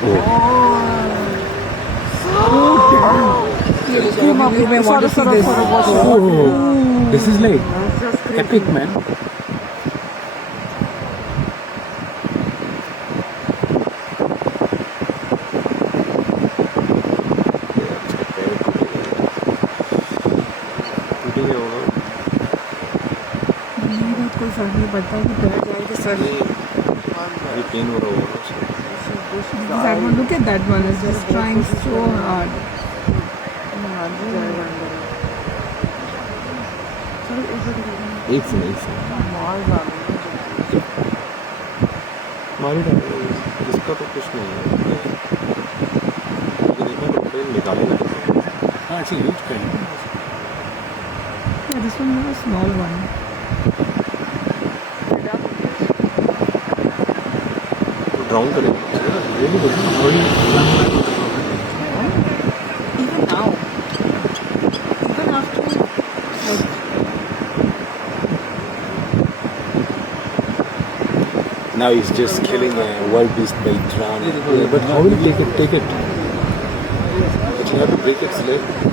This is like epic, man. कोई फर्क नहीं पड़ता कि बैठ जाए तो सर पेन हो रहा होगा। That one, look at that one, is just trying so hard. एक से मारी डालेगा इसका तो कुछ नहीं है। निकालेगा। हाँ अच्छी यूज करेंगे। Yeah, this one was a small one. Drown करेंगे। Even now, even after like Now he's just killing a wild beast by drowning. But how will he take it? But you have to break its leg.